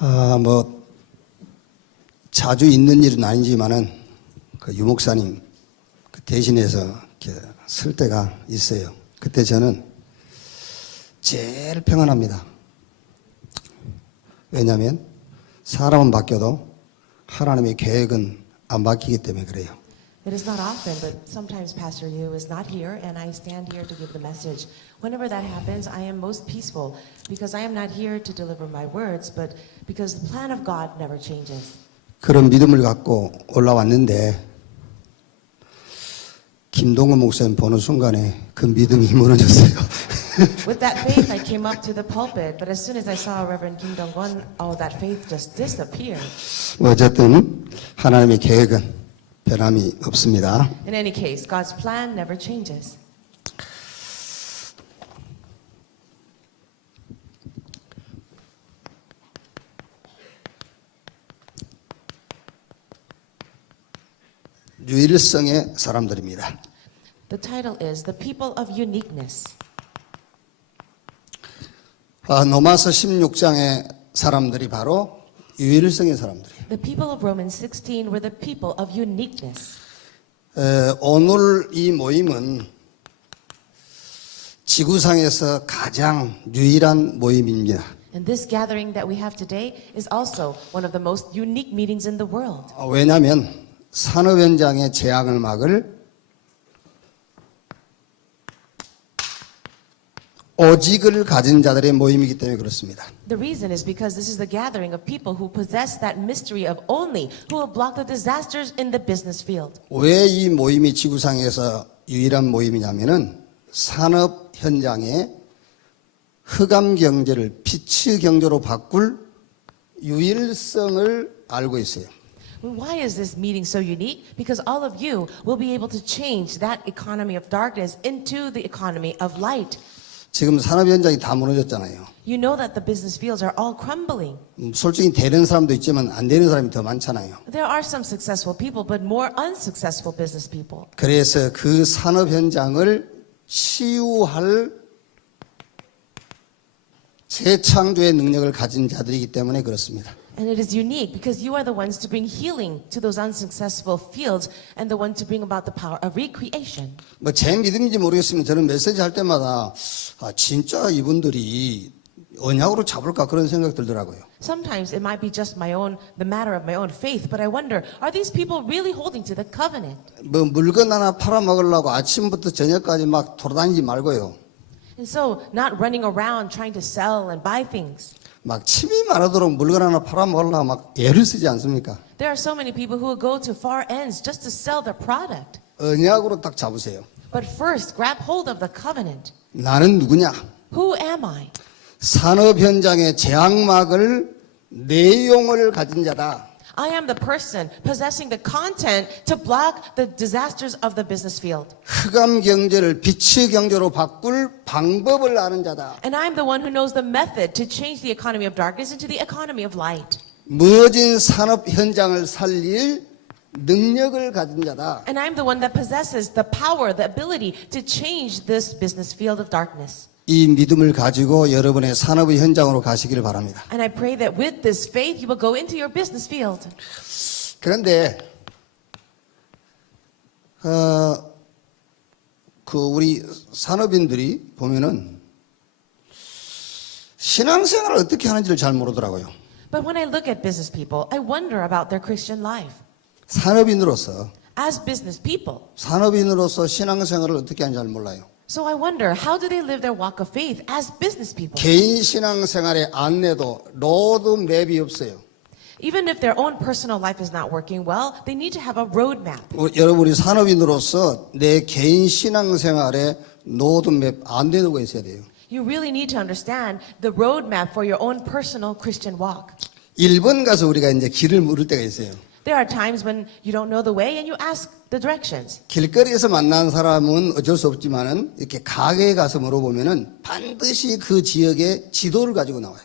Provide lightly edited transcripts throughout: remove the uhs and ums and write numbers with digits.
뭐 자주 있는 일은 아니지만은 그 유목사님 그 대신해서 이렇게 쓸 때가 있어요. 그때 저는 제일 평안합니다. 왜냐하면 사람은 바뀌어도 하나님의 계획은 안 바뀌기 때문에 그래요. It is not often, but sometimes Pastor Yu is not here, and I stand here to give the message. Whenever that happens, I am most peaceful, because I am not here to deliver my words, but because the plan of God never changes. 그런 믿음을 갖고 올라왔는데 김동건 목사님 보는 순간에 그 믿음이 무너졌어요. With that faith, I came up to the pulpit, but as soon as I saw Reverend Kim Dong-kwon, all that faith just disappeared. 어쨌든 하나님의 계획은 변함이 없습니다. In any case, God's plan never changes. 유일성의 사람들입니다. The title is The People of Uniqueness. 로마서 16장의 사람들이 바로 유일성의 사람들이에요. The people of Romans 16 were the people of uniqueness. 오늘 이 모임은 지구상에서 가장 유일한 모임입니다. And this gathering that we have today is also one of the most unique meetings in the world. 왜냐하면 산업 현장의 재앙을 막을 오직을 가진 자들의 모임이기 때문에 그렇습니다. The reason is because this is the gathering of people who possess that mystery of only who will block the disasters in the business field. 왜 이 모임이 지구상에서 유일한 모임이냐면은 산업 현장의 흑암 경제를 빛의 경제로 바꿀 유일성을 알고 있어요. Why is this meeting so unique? Because all of you will be able to change that economy of darkness into the economy of light. 지금 산업 현장이 다 무너졌잖아요. You know that the business fields are all crumbling. 솔직히 되는 사람도 있지만 안 되는 사람이 더 많잖아요. There are some successful people, but more unsuccessful business people. 그래서 그 산업 현장을 치유할 재창조의 능력을 가진 자들이기 때문에 그렇습니다. And it is unique because you are the ones to bring healing to those unsuccessful fields and the one to bring about the power of recreation. 뭐 제 믿음인지 모르겠으면 저는 메시지 할 때마다 진짜 이분들이 언약으로 잡을까 그런 생각 들더라고요. Sometimes it might be just the matter of my own faith, but I wonder, are these people really holding to the covenant? 뭐 물건 하나 팔아먹으려고 아침부터 저녁까지 막 돌아다니지 말고요. And so, not running around trying to sell and buy things. 막 침이 마르도록 물건 하나 팔아먹으려고 막 애를 쓰지 않습니까? There are so many people who will go to far ends just to sell their product. 언약으로 딱 잡으세요. But first, grab hold of the covenant. 나는 누구냐? Who am I? 산업 현장의 재앙막을 내용을 가진 자다. I am the person possessing the content to block the disasters of the business field. 흑암 경제를 빛의 경제로 바꿀 방법을 아는 자다. And I'm the one who knows the method to change the economy of darkness into the economy of light. 무너진 산업 현장을 살릴 능력을 가진 자다. And I'm the one that possesses the power, the ability to change this business field of darkness. 이 믿음을 가지고 여러분의 산업의 현장으로 가시기를 바랍니다. And I pray that with this faith, you will go into your business field. 그런데 우리 산업인들이 보면은 신앙생활을 어떻게 하는지를 잘 모르더라고요. But when I look at business people, I wonder about their Christian life. 산업인으로서 As business people. 신앙생활을 어떻게 하는지 잘 몰라요. So I wonder, how do they live their walk of faith as business people? 개인 신앙생활의 안내도 로드맵이 없어요. Even if their own personal life is not working well, they need to have a roadmap. 여러분이 산업인으로서 내 개인 신앙생활에 로드맵 안내도가 있어야 돼요. You really need to understand the roadmap for your own personal Christian walk. 1번 가서 우리가 이제 길을 물을 때가 있어요. There are times when you don't know the way and you ask the directions. 길거리에서 만난 사람은 어쩔 수 없지만은 이렇게 가게에 가서 물어보면은 반드시 그 지역의 지도를 가지고 나와요.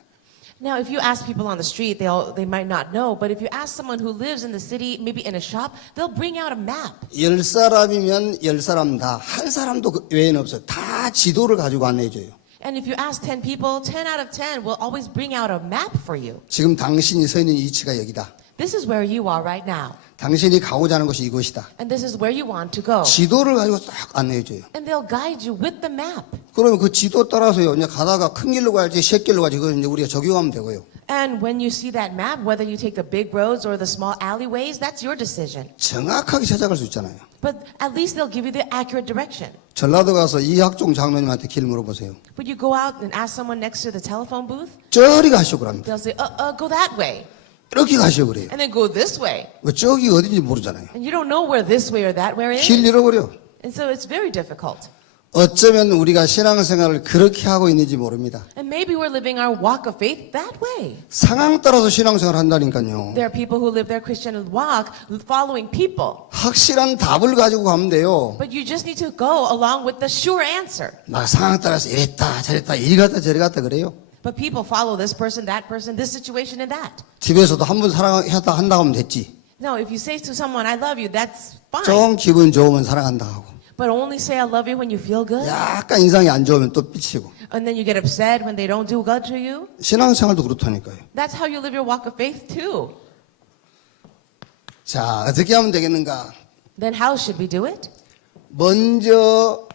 Now, if you ask people on the street, they might not know. But if you ask someone who lives in the city, maybe in a shop, they'll bring out a map. 10사람이면 10사람 다 한 사람도 그 외에는 없어요. 다 지도를 가지고 안내해 줘요. And if you ask 10 people, 10 out of 10 will always bring out a map for you. 지금 당신이 서 있는 위치가 여기다. This is where you are right now. 당신이 가고자 하는 곳이 이곳이다. And this is where you want to go. 지도를 가지고 딱 안내해줘요. And they'll guide you with the map. 그러면 그 지도 따라서요. 이제 가다가 큰 길로 갈지 새 길로 갈지 그걸 이제 우리가 적용하면 되고요. And when you see that map, whether you take the big roads or the small alleyways, that's your decision. 정확하게 찾아갈 수 있잖아요. But at least they'll give you the accurate direction. 전라도 가서 이학종 장로님한테 길 물어보세요. But you go out and ask someone next to the telephone booth, 저리 가시오 그럽니다. they'll say, go that way. 이렇게 가시오 그래요. And then go this way. 왜 저기 어딘지 모르잖아요. And you don't know where this way or that way 길 is. 잃어버려. And so it's very difficult. 어쩌면 우리가 신앙생활을 그렇게 하고 있는지 모릅니다. And maybe we're living our walk of faith that way. 상황 따라서 신앙생활 한다니까요. There are people who live their Christian walk following people. 확실한 답을 가지고 가면 돼요. But you just need to go along with the sure answer. 막 상황 따라서 이랬다 저랬다 이리 갔다 저리 갔다 그래요. But people follow this person, this situation, and that. 집에서도 한 번 사랑했다 한다 하면 됐지. No, if you say to someone, I love you, that's fine. 좀 기분 좋으면 사랑한다 하고. But only say I love you when you feel good. 약간 인상이 안 좋으면 또 삐치고. And then you get upset when they don't do good to you. 신앙생활도 그렇다니까요. That's how you live your walk of faith too. 자, 어떻게 하면 되겠는가? Then how should we do it? 먼저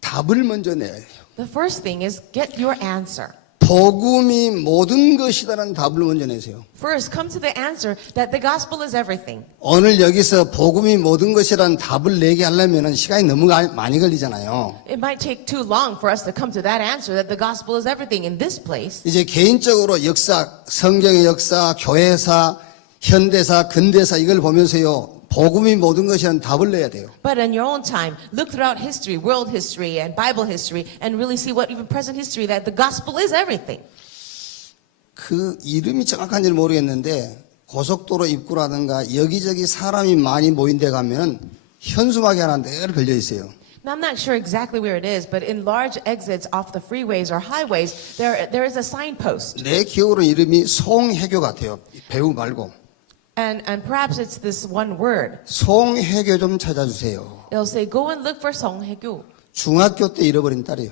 답을 먼저 내야 해요. The first thing is get your answer. 복음이 모든 것이다라는 답을 먼저 내세요. First, come to the answer that the gospel is everything. 오늘 여기서 복음이 모든 것이라는 답을 내게 하려면 시간이 너무 많이 걸리잖아요. It might take too long for us to come to that answer that the gospel is everything in this place. 이제 개인적으로 역사, 성경의 역사, 교회사, 현대사, 근대사 이걸 보면서요. 복음이 모든 것이라는 답을 내야 돼요. But in your own time, look throughout history, world history and Bible history, and really see what even present history that the gospel is everything. 그 이름이 정확한지는 모르겠는데 고속도로 입구라든가 여기저기 사람이 많이 모인 데 가면은 현수막이 하나 늘 걸려 있어요. Now, I'm not sure exactly where it is, but in large exits off the freeways or highways, there is a signpost. 내 기억으로 이름이 송혜교 같아요. 배우 말고. And perhaps it's this one word. 송혜교 좀 찾아주세요. It'll say, go and look for Song Haegyu. 중학교 때 잃어버린 딸이에요.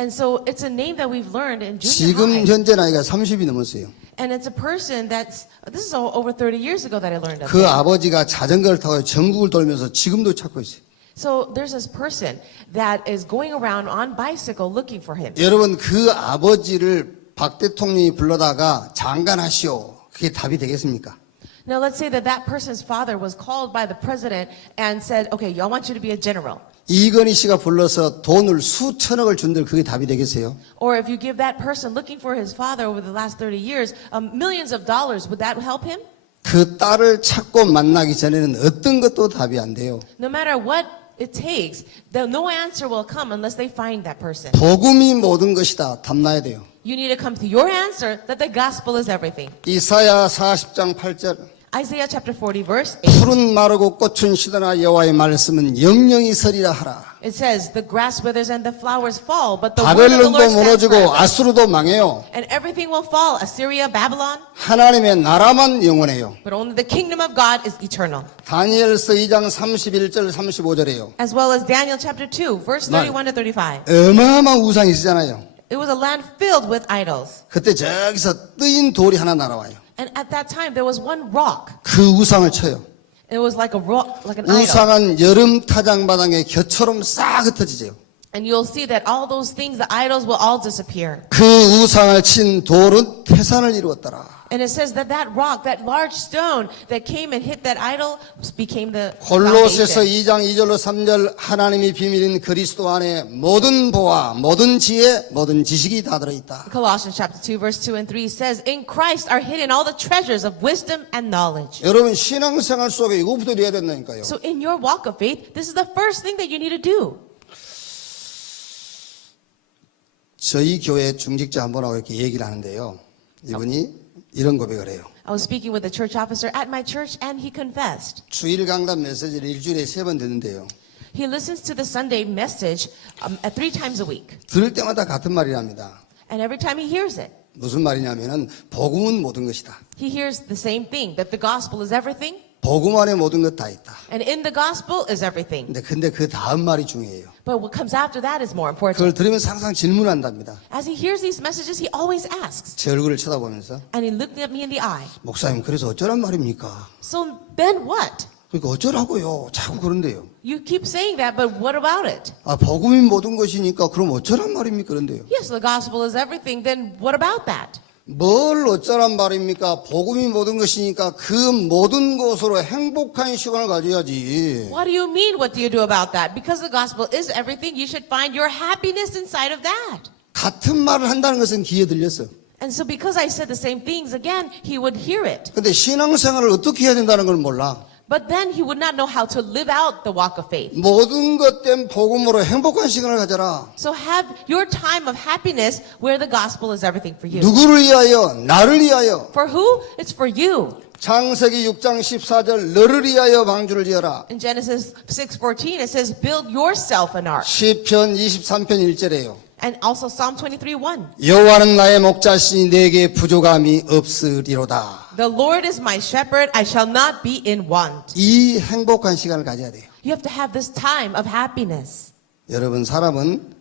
And so it's a name that we've learned in junior 지금 high. 현재 나이가 30이 넘었어요. And it's a person this is over 30 years ago that I learned of 그 it. 아버지가 자전거를 타고 전국을 돌면서 지금도 찾고 있어요. So there's this person that is going around on bicycle looking for him. 여러분 그 아버지를 박 대통령이 불러다가 장관하시오. 그게 답이 되겠습니까? Now let's say that person's father was called by the president and said, okay, I want you to be a general. 이건희 씨가 불러서 돈을 수천억을 준들 그게 답이 되겠어요? Or if you give that person looking for his father over the last 30 years millions of dollars, would that help him? 그 딸을 찾고 만나기 전에는 어떤 것도 답이 안 돼요. No matter what it takes, no answer will come unless they find that person. 복음이 모든 것이다. 답 나야 돼요. You need to come to your answer that the gospel is everything. 이사야 40장 8절 Isaiah chapter 40 verse 8. 푸른 마르고 꽃은 시드나 여호와의 말씀은 영영이 서리라 하라. It says, the grass withers and the flowers fall, but the word of the 바벨론도 Lord stands 무너지고 forever. 아수르도 망해요. And everything will fall, Assyria, Babylon, 하나님의 나라만 영원해요. but only the kingdom of God is eternal. 다니엘서 2장 31절 35절이에요. As well as Daniel chapter 2 verse 31 to 35. 어마어마한 우상이 있잖아요. It was a land filled with idols. 그때 저기서 뜨인 돌이 하나 날아와요. And at that time there was one rock. 그 우상을 쳐요. It was like a rock, like an idol. 우상한 여름 타장바닥에 겨처럼 싹 흩어지죠. And you'll see that all those things, the idols will all disappear. 그 우상을 친 돌은 태산을 이루었더라. And it says that rock, that large stone that came and hit that idol became the 골로새서 foundation. 2장 2절로 3절 하나님이 비밀인 그리스도 안에 모든 보화, 모든 지혜, 모든 지식이 다 들어있다. Colossians chapter 2 verse 2 and 3 says, in Christ are hidden all the treasures of wisdom and knowledge. 여러분 신앙생활 속에 이거부터 해야 된다니까요. So in your walk of faith, this is the first thing that you need to do. 저희 교회 중직자 한 분하고 이렇게 얘기를 하는데요. 이분이 이런 고백을 해요. I was speaking with a church officer at my church and he confessed. 주일 강단 메시지를 일주일에 3번 듣는데요. He listens to the Sunday message 3 times a week. 들을 때마다 같은 말이랍니다. And every time he hears it, 무슨 말이냐면은 복음은 모든 것이다. he hears the same thing, that the gospel is everything. 복음 안에 모든 것 다 있다. And in the gospel is everything. 근데 그 다음 말이 중요해요. But what comes after that is more important. 그걸 들으면서 항상 질문한답니다. As he hears these messages, he always asks. 제 얼굴을 쳐다보면서 And he looked at me in the eye. 목사님 그래서 어쩌란 말입니까? So then what? 그러니까 어쩌라고요? 자꾸 그런데요. You keep saying that, but what about it? 아 복음이 모든 것이니까 그럼 어쩌란 말입니까? 그런데요. Yes, the gospel is everything. Then what about that? 뭘 어쩌란 말입니까? 복음이 모든 것이니까 그 모든 것으로 행복한 시간을 가져야지. What do you mean? What do you do about that? Because the gospel is everything, you should find your happiness inside of that. 같은 말을 한다는 것은 귀에 들렸어. And so because I said the same things again, he would hear it. 근데 신앙생활을 어떻게 해야 된다는 걸 몰라. But then he would not know how to live out the walk of faith. 모든 것된 복음으로 행복한 시간을 가져라. So have your time of happiness where the gospel is everything for you. 누구를 위하여? 나를 위하여. For who? It's for you. 창세기 6장 14절 너를 위하여 방주를 지어라. In Genesis 6:14 it says build yourself an ark. 시편 23편 1절에요. And also Psalm 23:1. 여호와는 나의 목자시니 내게 부족함이 없으리로다. The Lord is my shepherd, I shall not be in want. 이 행복한 시간을 가져야 돼요. You have to have this time of happiness. 여러분 사람은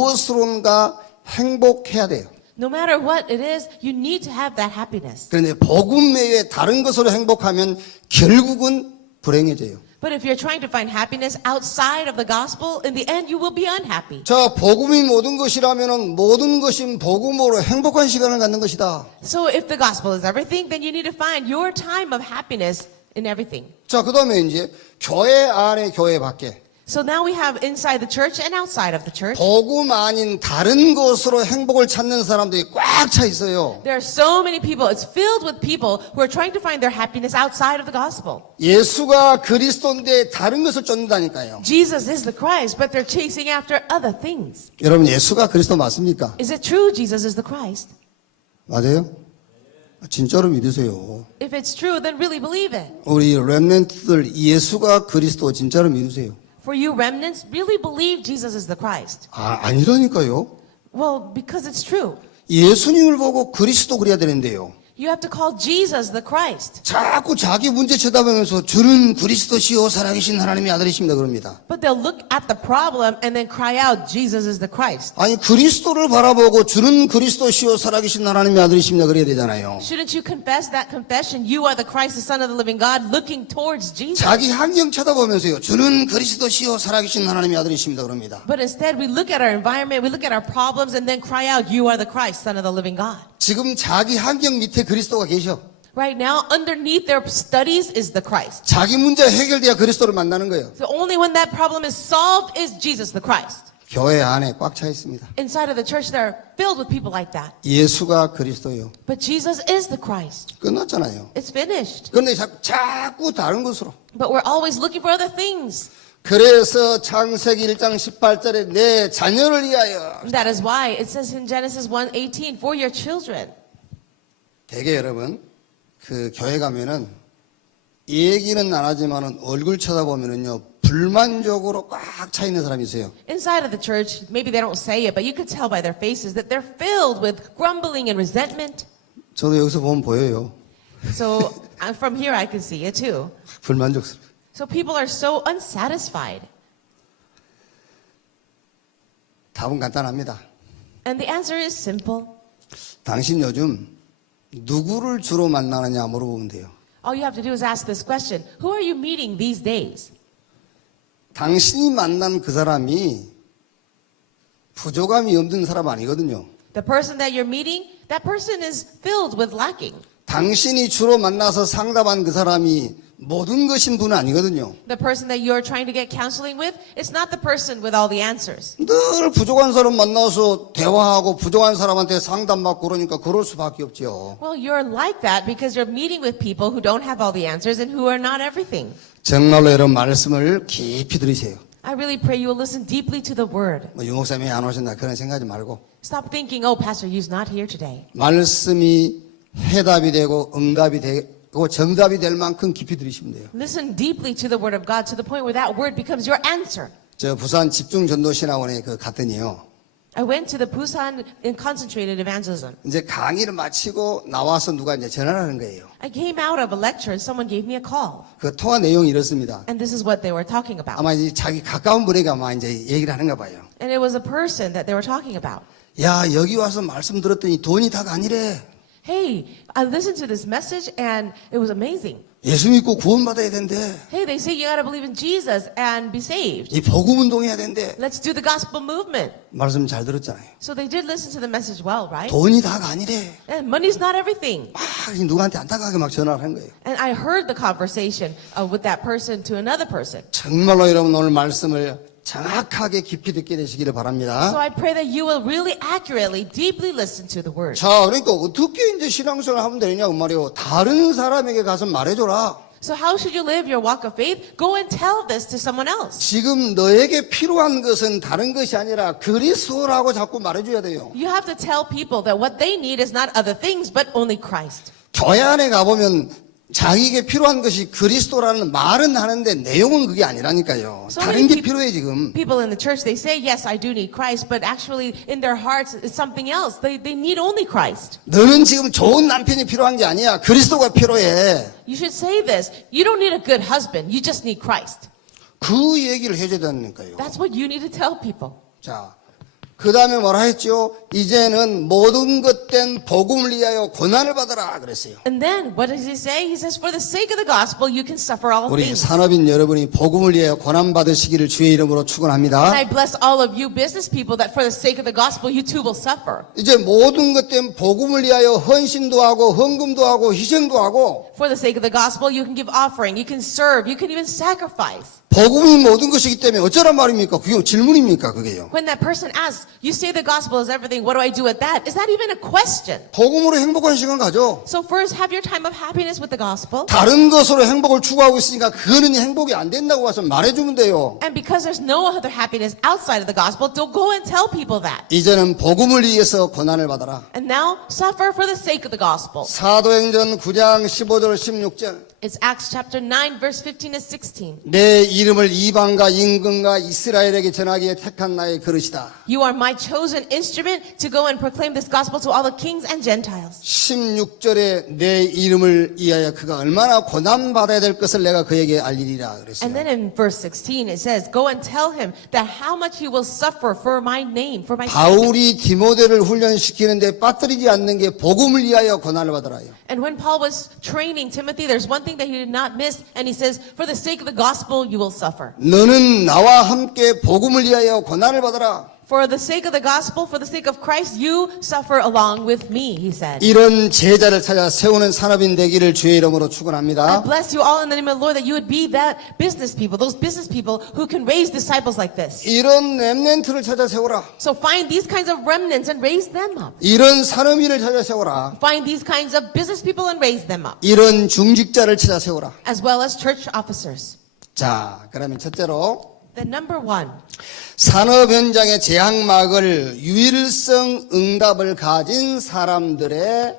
무엇으론가 행복해야 돼요. No matter what it is, you need to have that happiness. 그런데 복음 외에 다른 것으로 행복하면 결국은 불행해져요. But if you're trying to find happiness outside of the gospel, in the end you will be unhappy. 자, 복음이 모든 것이라면은 모든 것인 복음으로 행복한 시간을 갖는 것이다. So if the gospel is everything, then you need to find your time of happiness in everything. 자, 그다음에 이제 교회 안에 교회 밖에 So now we have inside the church and outside of the church. 복음 아닌 다른 것으로 행복을 찾는 사람들이 꽉 차 있어요. There are so many people. It's filled with people who are trying to find their happiness outside of the gospel. 예수가 그리스도인데 다른 것을 쫓는다니까요. Jesus is the Christ, but they're chasing after other things. 여러분 예수가 그리스도 맞습니까? Is it true Jesus is the Christ? 맞아요? 진짜로 믿으세요. If it's true, then really believe it. 우리 렘넌트들 예수가 그리스도 진짜로 믿으세요. For you remnants, really believe Jesus is the Christ. 아니라니까요. Well, because it's true. 예수님을 보고 그리스도 그래야 되는데요. You have to call Jesus the Christ. 자꾸 자기 문제 쳐다보면서 주는 그리스도시요 살아계신 하나님의 아들이십니다 그럽니다. But they'll look at the problem and then cry out, Jesus is the Christ. 아니 그리스도를 바라보고 주는 그리스도시요 살아계신 하나님의 아들이십니다 그래야 되잖아요. Shouldn't you confess that confession? You are the Christ, the Son of the living God, looking towards Jesus. 자기 환경 쳐다보면서요. 주는 그리스도시요 살아계신 하나님의 아들이십니다 그럽니다. But instead, we look at our environment, we look at our problems, and then cry out, you are the Christ, Son of the living God. 지금 자기 환경 밑에 그리스도가 계셔. Right now, underneath their studies is the Christ. 자기 문제 해결돼야 그리스도를 만나는 거예요. So only when that problem is solved is Jesus the Christ. 교회 안에 꽉 차 있습니다. Inside of the church, they're filled with people like that. 예수가 그리스도요. But Jesus is the Christ. 끝났잖아요. It's finished. 그런데 자꾸 다른 것으로. But we're always looking for other things. 그래서 창세기 1장 18절에 내 자녀를 위하여. That is why it says in Genesis 1:18, for your children. 되게 여러분 그 교회 가면은 얘기는 안 하지만은 얼굴 쳐다보면은요 불만족으로 꽉 차 있는 사람이 있어요. Inside of the church, maybe they don't say it, but you could tell by their faces that they're filled with grumbling and resentment. 저도 여기서 보면 보여요. So from here I can see it too. 불만족스러워. So people are so unsatisfied. 답은 간단합니다. And the answer is simple. 당신 요즘 누구를 주로 만나느냐 물어보면 돼요. All you have to do is ask this question. Who are you meeting these days? 당신이 만난 그 사람이 부족함이 없는 사람 아니거든요. The person that you're meeting, that person is filled with lacking. 당신이 주로 만나서 상담한 그 사람이 모든 것인 분은 아니거든요. The person that you're trying to get counseling with, it's not the person with all the answers. 늘 부족한 사람 만나서 대화하고 부족한 사람한테 상담받고 그러니까 그럴 수밖에 없죠. Well, you're like that because you're meeting with people who don't have all the answers and who are not everything. 정말로 여러분 말씀을 깊이 들으세요. I really pray you will listen deeply to the word. 뭐 유목사님이 안 오셨나 그런 생각하지 말고 Stop thinking, oh, Pastor Yu's not here today. 말씀이 해답이 되고 응답이 되고 정답이 될 만큼 깊이 들으시면 돼요. Listen deeply to the word of God to the point where that word becomes your answer. 저 부산 집중전도신학원에 갔더니요. I went to the Busan in concentrated evangelism. 이제 강의를 마치고 나와서 누가 이제 전화를 하는 거예요. I came out of a lecture and someone gave me a call. 그 통화 내용이 이렇습니다. And this is what they were talking about. 아마 이제 자기 가까운 분에게 아마 이제 얘기를 하는가 봐요. And it was a person that they were talking about. 야, 여기 와서 말씀 들었더니 돈이 다가 아니래. Hey, I listened to this message and it was amazing. 예수 믿고 구원받아야 된대. Hey, they say you got to believe in Jesus and be saved. 이 복음 운동해야 된대. Let's do the gospel movement. 말씀 잘 들었잖아요. So they did listen to the message well, right? 돈이 다가 아니래. And money's not everything. 막 누구한테 안타깝게 막 전화를 한 거예요. And I heard the conversation with that person to another person. 정말로 여러분 오늘 말씀을 정확하게 깊이 듣게 되시기를 So 바랍니다. I pray that you will really accurately, deeply listen to the word. 자, 그러니까 어떻게 이제 신앙생활 하면 되느냐고 말이요. 다른 사람에게 가서 말해줘라. So how should you live your walk of faith? Go and tell this to someone else. 지금 너에게 필요한 것은 다른 것이 아니라 그리스도라고 자꾸 말해줘야 돼요. You have to tell people that what they need is not other things, but only Christ. 교회 안에 가보면 자기에게 필요한 것이 그리스도라는 말은 하는데 내용은 그게 아니라니까요. So 다른 many 게 필요해 지금. People in the church, they say, yes, I do need Christ, but actually in their hearts it's something else. They need only Christ. 너는 지금 좋은 남편이 필요한 게 아니야. 그리스도가 필요해. You should say this. You don't need a good husband. You just need Christ. 그 얘기를 해줘야 되니까요. That's what you need to tell people. 자, 그 다음에 뭐라 했죠? 이제는 모든 것된 복음을 위하여 고난을 받아라 그랬어요. And then, what does he say? He says, for the sake of the gospel, you can suffer all 우리 things. 산업인 여러분이 복음을 위하여 고난 받으시기를 주의 이름으로 And 축원합니다. I bless all of you business people that for the sake of the gospel, you too will suffer. 이제 모든 것된 복음을 위하여 헌신도 하고 헌금도 하고 희생도 하고 For the sake of the gospel, you can give offering, you can serve, you can even sacrifice. 복음이 모든 것이기 때문에 어쩌란 말입니까? 그게 질문입니까? 그게요. When that person asks, you say the gospel is everything, what do I do with that? Is that even a question? 복음으로 행복한 시간 가져. So first, have your time of happiness with the gospel. 다른 것으로 행복을 추구하고 있으니까 그거는 행복이 안 된다고 와서 말해주면 돼요. And because there's no other happiness outside of the gospel, don't go and tell people that. 이제는 복음을 위해서 고난을 받아라. And now, suffer for the sake of the gospel. 사도행전 9장 15절 16절. It's Acts chapter 9, verse 15 to 16. 내 이름을 이방과 임금과 이스라엘에게 전하기에 택한 나의 그릇이다. You are my chosen instrument to go and proclaim this gospel to all the kings and Gentiles. 16절에 내 이름을 위하여 그가 얼마나 고난받아야 될 것을 내가 그에게 알리리라 그랬어요. And then in verse 16 it says, go and tell him that how much he will suffer for my name, for my sake. 바울이 디모데를 훈련시키는데 빠뜨리지 않는 게 복음을 위하여 고난을 받아라요. And when Paul was training Timothy, there's one thing that he did not miss, and he says, for the sake of the gospel, you will suffer. 너는 나와 함께 복음을 위하여 고난을 받아라. For the sake of the gospel, for the sake of Christ, you suffer along with me, he said. 이런 제자를 찾아 세우는 산업인 되기를 주의 이름으로 I 축원합니다. bless you all in the name of the Lord that you would be that business people, those business people who can raise disciples like this. 이런 렘넌트를 찾아 세우라. So find these kinds of remnants and raise them up. 이런 산업인을 찾아 세우라. Find these kinds of business people and raise them up. 이런 중직자를 찾아 세우라. As well as church officers. 자, 그러면 첫째로 Then number one, 산업 현장의 제약막을 유일성 응답을 가진 사람들의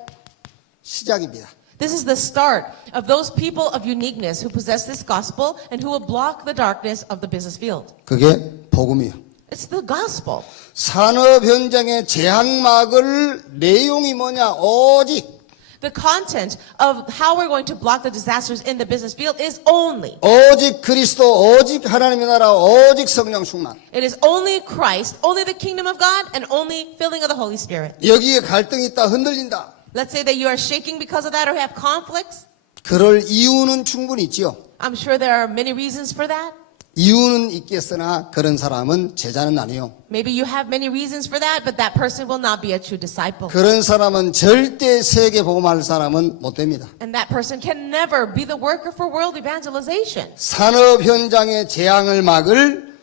시작입니다. this is the start of those people of uniqueness who possess this gospel and who will block the darkness of the business field. 그게 복음이에요. It's the gospel. 산업 현장의 제약막을 내용이 뭐냐? 오직 The content of how we're going to block the disasters in the business field is only. 오직 그리스도, 오직 하나님의 나라, 오직 성령 충만. It is only Christ, only the kingdom of God, and only filling of the Holy Spirit. 여기에 갈등이 있다, 흔들린다. Let's say that you are shaking because of that or have conflicts. 그럴 이유는 충분히 있지요. I'm sure there are many reasons for that. 이유는 있겠으나 그런 사람은 제자는 아니요. Maybe you have many reasons for that, but that person will not be a true disciple. 그런 사람은 절대 세계 복음할 사람은 못 됩니다. And that person can never be the worker for world evangelization. 산업 현장의 재앙을 막을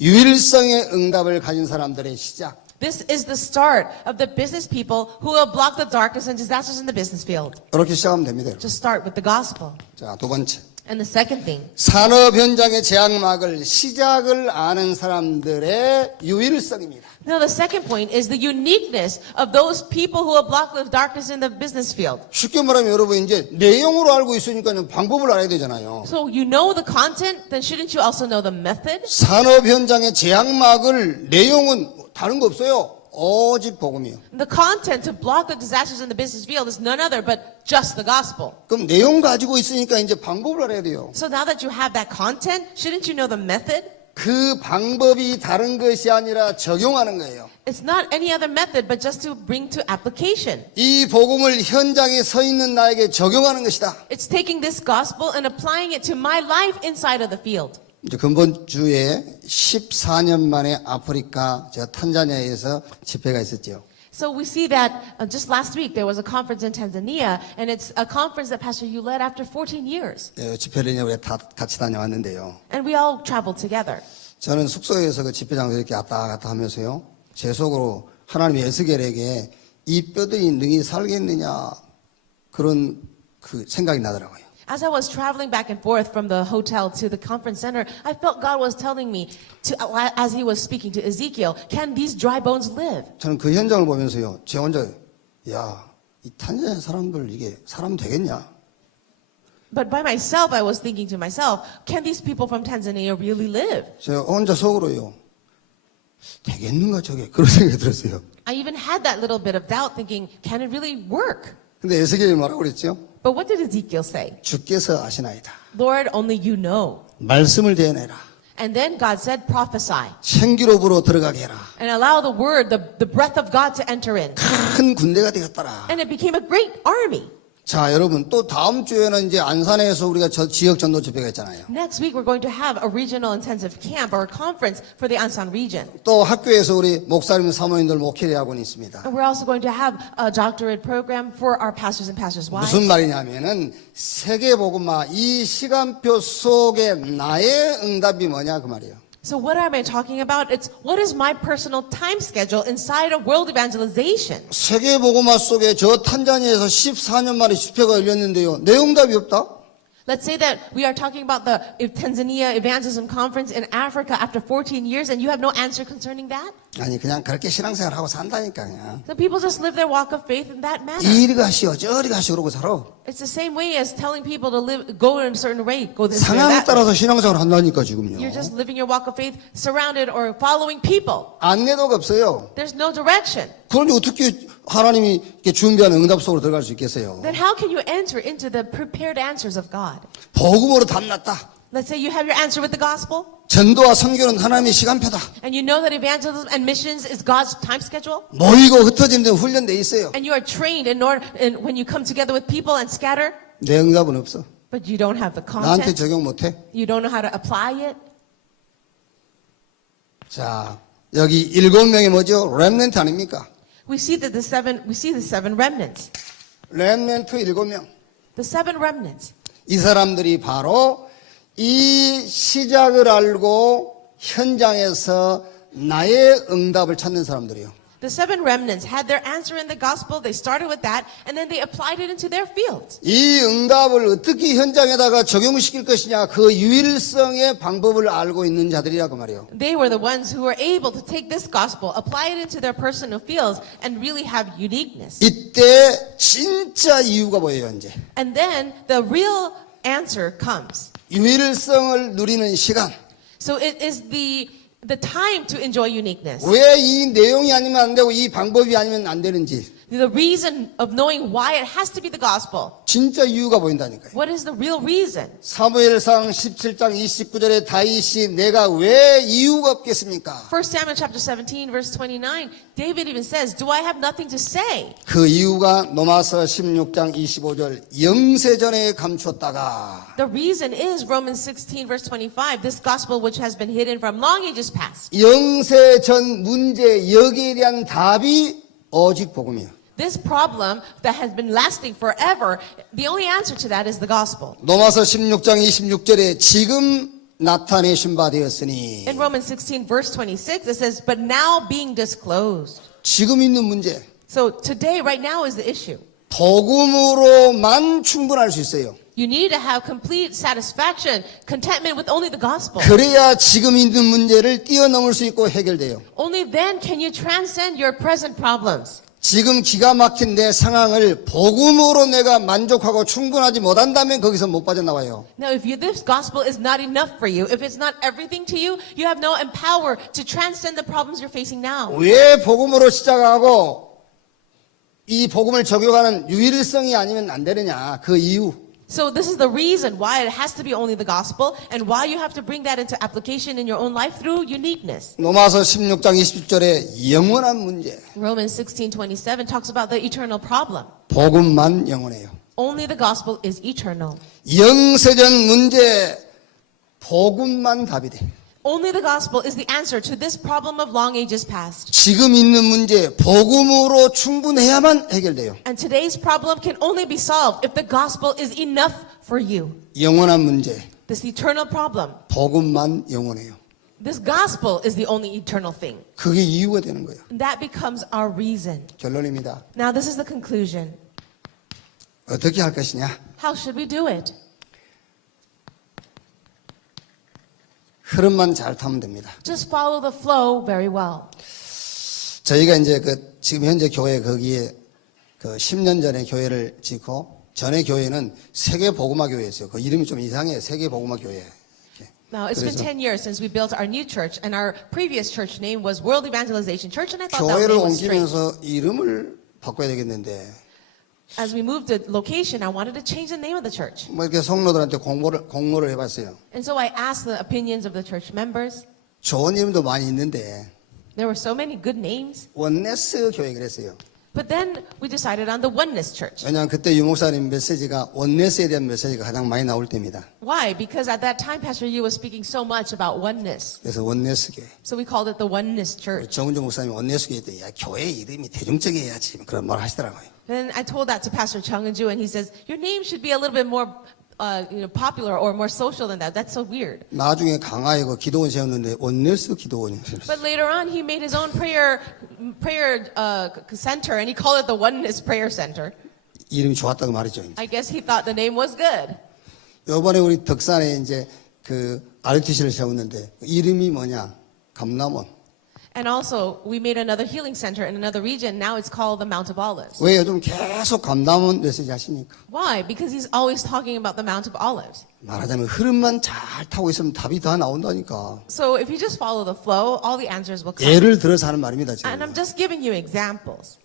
유일성의 응답을 가진 사람들의 시작. This is the start of the business people who will block the darkness and disasters in the business field. 그렇게 시작하면 됩니다. Just start with the gospel. 자, 두 번째. And the second thing, 산업 현장의 재앙막을 시작을 아는 사람들의 유일성입니다. now the second point is the uniqueness of those people who will block the darkness in the business field. 쉽게 말하면 여러분 이제 내용으로 알고 있으니까 방법을 알아야 되잖아요. So you know the content, then shouldn't you also know the method? 산업 현장의 재앙막을 내용은 다른 거 없어요. 오직 복음이요. The content to block the disasters in the business field is none other but just the gospel. 그럼 내용 가지고 있으니까 이제 방법을 알아야 돼요. So now that you have that content, shouldn't you know the method? 그 방법이 다른 것이 아니라 적용하는 거예요. It's not any other method but just to bring to application. 이 복음을 현장에 서 있는 나에게 적용하는 것이다. It's taking this gospel and applying it to my life inside of the field. 이제 근본 주에 14년 만에 아프리카 제가 탄자니아에서 집회가 있었죠. So we see that just last week there was a conference in Tanzania, and it's a conference that Pastor Yu led after 14 years. 집회를 이제 우리 다 같이 다녀왔는데요. And we all traveled together. 저는 숙소에서 그 집회 장소에 이렇게 왔다 갔다 하면서요. 제 속으로 하나님의 에스겔에게 이 뼈들이 능히 살겠느냐 그런 그 생각이 나더라고요. As I was traveling back and forth from the hotel to the conference center, I felt God was telling me, as He was speaking to Ezekiel, can these dry bones live? 저는 그 현장을 보면서요. 제 혼자 이 탄자니아 사람들 이게 사람 되겠냐? But by myself, I was thinking to myself, can these people from Tanzania really live? 제가 혼자 속으로요. 되겠는가 저게 그런 생각이 들었어요. I even had that little bit of doubt thinking, can it really work? 근데 에스겔이 뭐라고 그랬죠? But what did Ezekiel say? 주께서 아시나이다. Lord, only you know. 말씀을 대내라. And then God said, prophesy. 생기로부로 들어가게 해라. And allow the word, the breath of God to enter in. 큰 군대가 되었더라. And it became a great army. 자, 여러분 또 다음 주에는 이제 안산에서 우리가 지역 전도 집회가 있잖아요. Next week, we're going to have a regional intensive camp or a conference for the Ansan region. 또 학교에서 우리 목사님 사모님들 목회를 하고는 있습니다. And we're also going to have a doctorate program for our pastors and pastors' wives. 무슨 말이냐면은 세계복음화 이 시간표 속에 나의 응답이 뭐냐 그 말이에요. So what am I talking about? It's what is my personal time schedule inside of world evangelization? 세계복음화 속에 저 탄자니아에서 14년 만에 집회가 열렸는데요. 내 응답이 없다? Let's say that we are talking about the Tanzania Evangelism Conference in Africa after 14 years and you have no answer concerning that? 아니 그냥 그렇게 신앙생활하고 산다니까 그냥. So people just live their walk of faith in that manner. 이리 가시오 저리 가시오 그러고 살아. It's the same way as telling people to go in a certain way, go this way, 상황에 that way. 따라서 신앙생활 한다니까 지금요. You're just living your walk of faith surrounded or following people. 안내도가 없어요. There's no direction. 그런데 어떻게 하나님이 이렇게 준비한 응답 속으로 들어갈 수 있겠어요? Then how can you enter into the prepared answers of God? 복음으로 답났다. Let's say you have your answer with the gospel, 전도와 선교는 하나님의 시간표다. and you know that evangelism and missions is God's time schedule, 모이고 흩어지는 데 훈련돼 있어요. and you are trained in order, and when you come together with people and scatter, 내 응답은 없어. but you don't have the 나한테 content, 적용 못해. you don't know how to apply it. 자, 여기 7명이 뭐죠? 렘넌트 아닙니까? We see the seven remnants. 렘넌트 7명. The seven remnants. 이 사람들이 바로 이 시작을 알고 현장에서 나의 응답을 찾는 사람들이에요. The seven remnants had their answer in the gospel. They started with that, and then they applied it into their fields. 이 응답을 어떻게 현장에다가 적용시킬 것이냐 그 유일성의 방법을 알고 있는 자들이라고 말이에요. They were the ones who were able to take this gospel, apply it into their personal fields, and really have uniqueness. 이때 진짜 이유가 보여요 이제. And then the real answer comes. 유일성을 누리는 시간. So it is the time to enjoy uniqueness. 왜 이 내용이 아니면 안 되고 이 방법이 아니면 안 되는지 The reason of knowing why it has to be the gospel. 진짜 이유가 보인다니까요. What is the real reason? 사무엘상 17장 29절에 다윗이 내가 왜 이유가 없겠습니까? 1 Samuel chapter 17 verse 29, David even says, do I have nothing to say? 그 이유가 로마서 16장 25절 영세전에 감추었다가 The reason is Romans 16 verse 25, this gospel which has been hidden from long ages past. 영세전 문제 여기에 대한 답이 오직 복음이에요. This problem that has been lasting forever, the only answer to that is the gospel. 로마서 16장 26절에 지금 나타내신 바 되었으니 In Romans 16 verse 26, it says, but now being disclosed. 지금 있는 문제 So today, right now is the issue. 복음으로만 충분할 수 있어요. You need to have complete satisfaction, contentment with only the gospel. 그래야 지금 있는 문제를 뛰어넘을 수 있고 해결돼요. Only then can you transcend your present problems. 지금 기가 막힌 내 상황을 복음으로 내가 만족하고 충분하지 못한다면 거기서 못 빠져나와요. Now, if this gospel is not enough for you, if it's not everything to you, you have no power to transcend the problems you're facing now. 왜 복음으로 시작하고 이 복음을 적용하는 유일성이 아니면 안 되느냐, 그 이유. So this is the reason why it has to be only the gospel and why you have to bring that into application in your own life through uniqueness. 로마서 16장 27절에 영원한 문제, Romans 16:27 talks about the eternal problem. 복음만 영원해요. Only the gospel is eternal. 영세전 문제, 복음만 답이 돼. Only the gospel is the answer to this problem of long ages past. 지금 있는 문제, 복음으로 충분해야만 해결돼요. And today's problem can only be solved if the gospel is enough for you. 영원한 문제, This eternal problem, 복음만 영원해요. this gospel is the only eternal thing. 그게 이유가 되는 거예요. And that becomes our reason. 결론입니다. Now this is the conclusion. 어떻게 할 것이냐? How should we do it? 흐름만 잘 타면 됩니다. Just follow the flow very well. 저희가 이제 지금 현재 교회 거기에 10년 전에 교회를 짓고 전에 교회는 세계 복음화 교회였어요. 그 이름이 좀 이상해요. 세계 복음화 교회. Now, it's been 그래서 10 years since we built our new church, and our previous church name was World Evangelization Church, and I thought that 교회를 name was strange. 옮기면서 이름을 바꿔야 되겠는데 As we moved the location, I wanted to change the name of the church. 뭐 이렇게 성도들한테 공모를 해봤어요. And so I asked the opinions of the church members. 좋은 이름도 많이 있는데 There were so many good names. 원네스 교회 그랬어요. But then we decided on the Oneness Church. 왜냐하면 그때 유목사님 메시지가 원네스에 대한 메시지가 가장 많이 나올 때입니다. Why? Because at that time, Pastor Yu was speaking so much about oneness. 그래서 원네스 교회. So we called it the Oneness Church. 정은주 목사님 원네스 교회 때 야, 교회 이름이 대중적이어야지 그런 말 하시더라고요. Then I told that to Pastor Chung and Ju, and he says, your name should be a little bit more popular or more social than that. That's so weird. 나중에 강화이고 기도원 세웠는데 원네스 기도원이었어요. But later on, he made his own prayer center, and he called it the Oneness Prayer Center. 이름이 좋았다고 말이죠. 이제. I guess he thought the name was good. 이번에 우리 덕산에 이제 RTC를 세웠는데 이름이 뭐냐? 감남원. And also, we made another healing center in another region. Now it's called the Mount of Olives. 왜 요즘 계속 감남원 메시지 하시니까? Why? Because he's always talking about the Mount of Olives. 말하자면 흐름만 잘 타고 있으면 답이 다 나온다니까. So if you just follow the flow, all the answers will come. 예를 들어서 하는 말입니다. And I'm 지금. just giving you examples.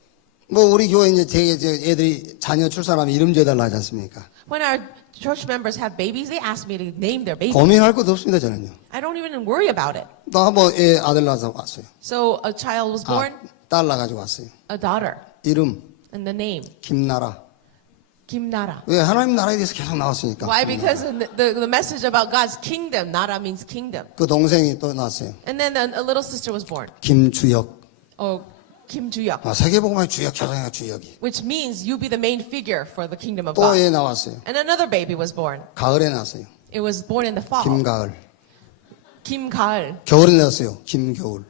뭐 우리 교회 이제 되게 애들이 자녀 출산하면 이름 지어달라 하지 않습니까? When our church members have babies, they ask me to name their baby. 고민할 것도 없습니다. 저는요. I don't even worry about it. 나 한번 애 아들 낳아서 왔어요. So a child was born, 딸 낳아가지고 왔어요. a daughter, 이름 and the name, 김나라. Kim Nara. 왜 하나님 나라에 대해서 계속 나왔으니까. Why? Because the message about God's kingdom, Nara means kingdom. 그 동생이 또 낳았어요. And then a little sister was born. 김주혁. Oh, Kim Ju-yeok, 세계복음의 주역, 교장의 주역이. which means you be the main figure for the kingdom of 또 God. 애 나왔어요. And another baby was born. 가을에 낳았어요. It was born in the fall. 김가을. Kim Kaal. 겨울에 낳았어요. 김겨울.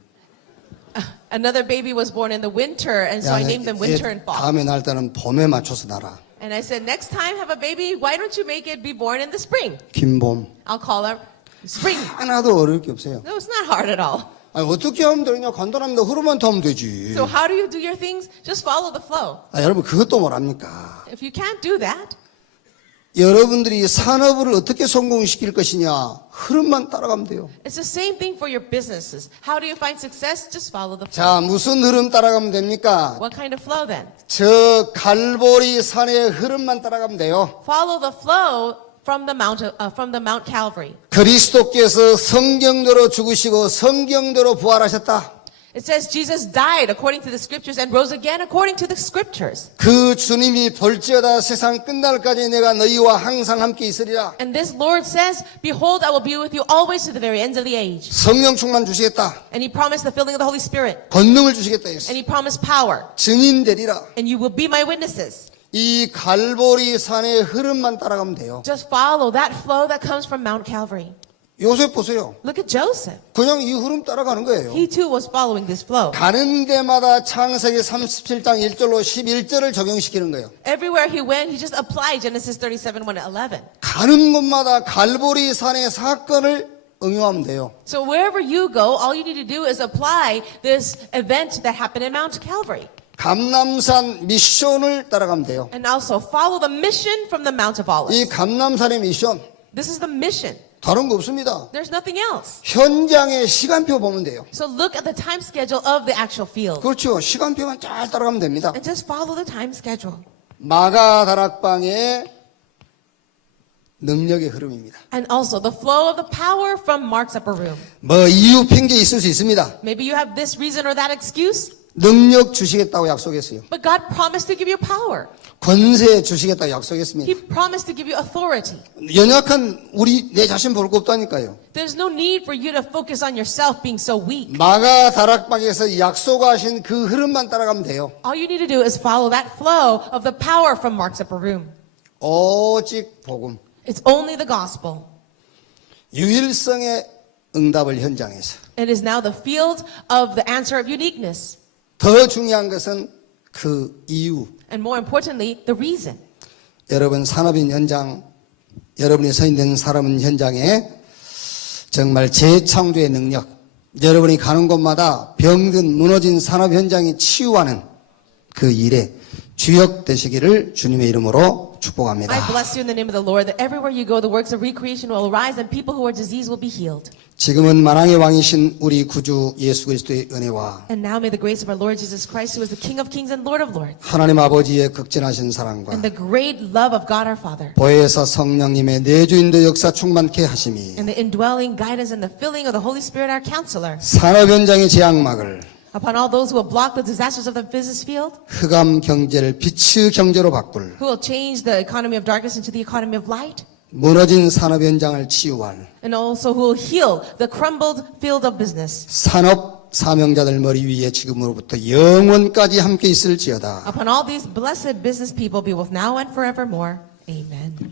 Another baby was born in the winter, and so I named them winter and fall. 다음에 낳을 때는 봄에 맞춰서 낳아. And I said, next time have a baby, why don't you make it be born in the spring? 김봄. I'll call her spring. 하나도 어려울 게 없어요. No, it's not hard at all. 아니, 어떻게 하면 되냐? 간단합니다. 흐름만 타면 되지. So how do you do your things? Just follow the flow. 여러분 그것도 뭐랍니까? If you can't do that, 여러분들이 산업을 어떻게 성공시킬 것이냐? 흐름만 따라가면 돼요. it's the same thing for your businesses. How do you find success? Just follow the flow. 자, 무슨 흐름 따라가면 됩니까? What kind of flow then? 저 갈보리 산의 흐름만 따라가면 돼요. Follow the flow from the Mount Calvary. 그리스도께서 성경대로 죽으시고 성경대로 부활하셨다. It says Jesus died according to the scriptures and rose again according to the scriptures. 그 주님이 볼지어다 세상 끝날까지 내가 너희와 항상 함께 있으리라. And this Lord says, behold, I will be with you always to the very ends of the age. 성령 충만 주시겠다. And he promised the filling of the Holy Spirit. 권능을 주시겠다 했어. And he promised power. 증인 되리라. And you will be my witnesses. 이 갈보리 산의 흐름만 따라가면 돼요. Just follow that flow that comes from Mount Calvary. 요셉 보세요. Look at Joseph. 그냥 이 흐름 따라가는 거예요. He too was following this flow. 가는 데마다 창세기 37장 1절로 11절을 적용시키는 거예요. Everywhere he went, he just applied Genesis 37, 1 to 11. 가는 곳마다 갈보리 산의 사건을 응용하면 돼요. So wherever you go, all you need to do is apply this event that happened in Mount Calvary. 감람산 미션을 따라가면 돼요. And also follow the mission from the Mount of Olives. 이 감람산의 미션 This is the mission. 다른 거 없습니다. There's nothing else. 현장의 시간표 보면 돼요. So look at the time schedule of the actual field. 그렇죠. 시간표만 잘 따라가면 됩니다. And just follow the time schedule. 마가 다락방의 능력의 흐름입니다. And also the flow of the power from Mark's upper room. 뭐 이유 핑계 있을 수 있습니다. Maybe you have this reason or that excuse, 능력 주시겠다고 약속했어요. but God promised to give you power. 권세 주시겠다고 약속했습니다. He promised to give you authority. 연약한 내 자신 볼 거 없다니까요. There's no need for you to focus on yourself being so weak. 마가 다락방에서 약속하신 그 흐름만 따라가면 돼요. All you need to do is follow that flow of the power from Mark's upper room. 오직 복음. It's only the gospel. 유일성의 응답을 현장에서. It is now the field of the answer of uniqueness. 더 중요한 것은 그 이유. And more importantly, the reason. 여러분 산업인 현장, 여러분이 서 있는 산업인 현장에 정말 재창조의 능력, 여러분이 가는 곳마다 병든 무너진 산업 현장이 치유하는 그 일에 주역 되시기를 주님의 이름으로 축복합니다. I bless you in the name of the Lord that everywhere you go, the works of recreation will arise and people who are diseased will be healed. 지금은 만왕의 왕이신 우리 구주 예수 그리스도의 은혜와 And now may the grace of our Lord Jesus Christ, who is the King of kings and Lord of lords, 하나님 아버지의 극진하신 사랑과 and the great love of God our Father, 보혜사 성령님의 내주인도 역사 충만케 하심이 and the indwelling guidance and the filling of the Holy Spirit, our counselor, 산업 현장의 재앙막을 upon all those who will block the disasters of the business field, 흑암 경제를 빛의 경제로 바꿀 who will change the economy of darkness into the economy of light, 무너진 산업 현장을 치유할 and also who will heal the crumbled field of business. 산업 사명자들 머리 위에 지금으로부터 영원까지 함께 있을지어다. Upon all these blessed business people be both now and forevermore. Amen.